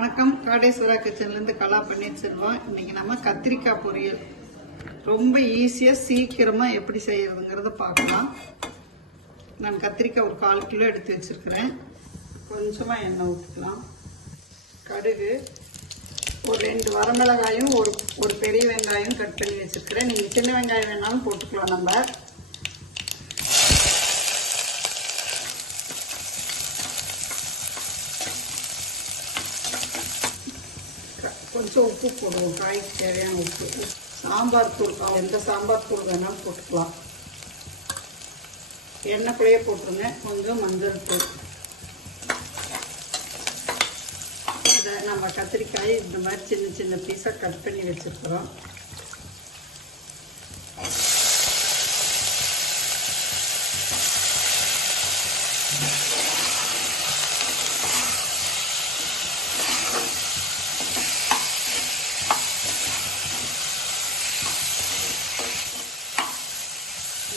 வணக்கம். காடேஸ்வரா கிச்சன்லேருந்து கலா பன்னீர்செல்வம். இன்னைக்கு நம்ம கத்திரிக்காய் பொரியல் ரொம்ப ஈஸியாக சீக்கிரமாக எப்படி செய்யறதுங்கிறத பார்க்கலாம். நான் கத்திரிக்காய் ஒரு 1/4 கிலோ எடுத்து வச்சிருக்கிறேன். கொஞ்சமாக எண்ணெய் ஊற்றிக்கலாம். கடுகு, ஒரு 2 வரமிளகாயும் ஒரு பெரிய வெங்காயம் கட் பண்ணி வச்சிருக்கிறேன். நீங்கள் சின்ன வெங்காயம் வேணாலும் போட்டுக்கலாம். நம்ம கொஞ்சம் உப்பு போடுவோம். காய்க்கு தேவையான உப்பு. சாம்பார் தூள், எந்த சாம்பார் தூள் வேணாலும் போட்டுக்கலாம். எண்ணெய்க்குள்ளேயே போட்டுருங்க. கொஞ்சம் மஞ்சள் தூள். இதை நம்ம கத்திரிக்காய் இந்த மாதிரி சின்ன சின்ன பீஸாக கட் பண்ணி வச்சுருக்குறோம்.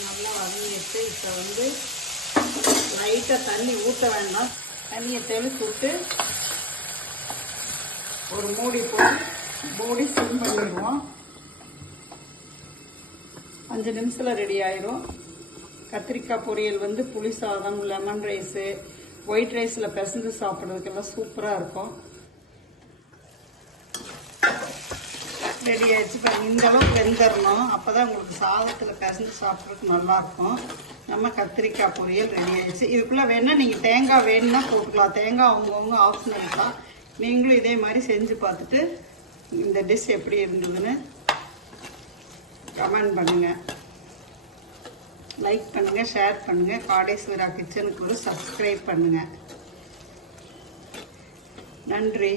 நல்லா வதங்கிட்டு இப்போ லைட்டாக தண்ணி ஊற்ற வேண்டாம். தண்ணியை தெளித்து விட்டு ஒரு மூடி சிம் பண்ணிடுவோம். 5 நிமிஷத்தில் ரெடி ஆயிரும். கத்திரிக்காய் பொரியல் புளி சாதம், லெமன் ரைஸு, ஒயிட் ரைஸில் பிசைஞ்சு சாப்பிட்றதுக்கெல்லாம் சூப்பராக இருக்கும். ரெடி ஆயிடுச்சு. இப்போ இந்த அளவுக்கு வெந்துடணும். அப்போ தான் உங்களுக்கு சாதத்தில் பிசைஞ்சு சாப்பிட்றதுக்கு நல்லாயிருக்கும். நம்ம கத்திரிக்காய் பொரியல் ரெடி ஆயிடுச்சு. இதுக்குள்ளே வேணால் நீங்கள் தேங்காய் வேணுன்னா போட்டுக்கலாம். தேங்காய் அவங்கவுங்க ஆப்ஷனல் தான். நீங்களும் இதே மாதிரி செஞ்சு பார்த்துட்டு இந்த டிஷ் எப்படி இருந்ததுன்னு கமெண்ட் பண்ணுங்கள், லைக் பண்ணுங்கள், ஷேர் பண்ணுங்கள். காடேஸ்வரா கிச்சனுக்கு ஒரு சப்ஸ்கிரைப் பண்ணுங்கள். நன்றி.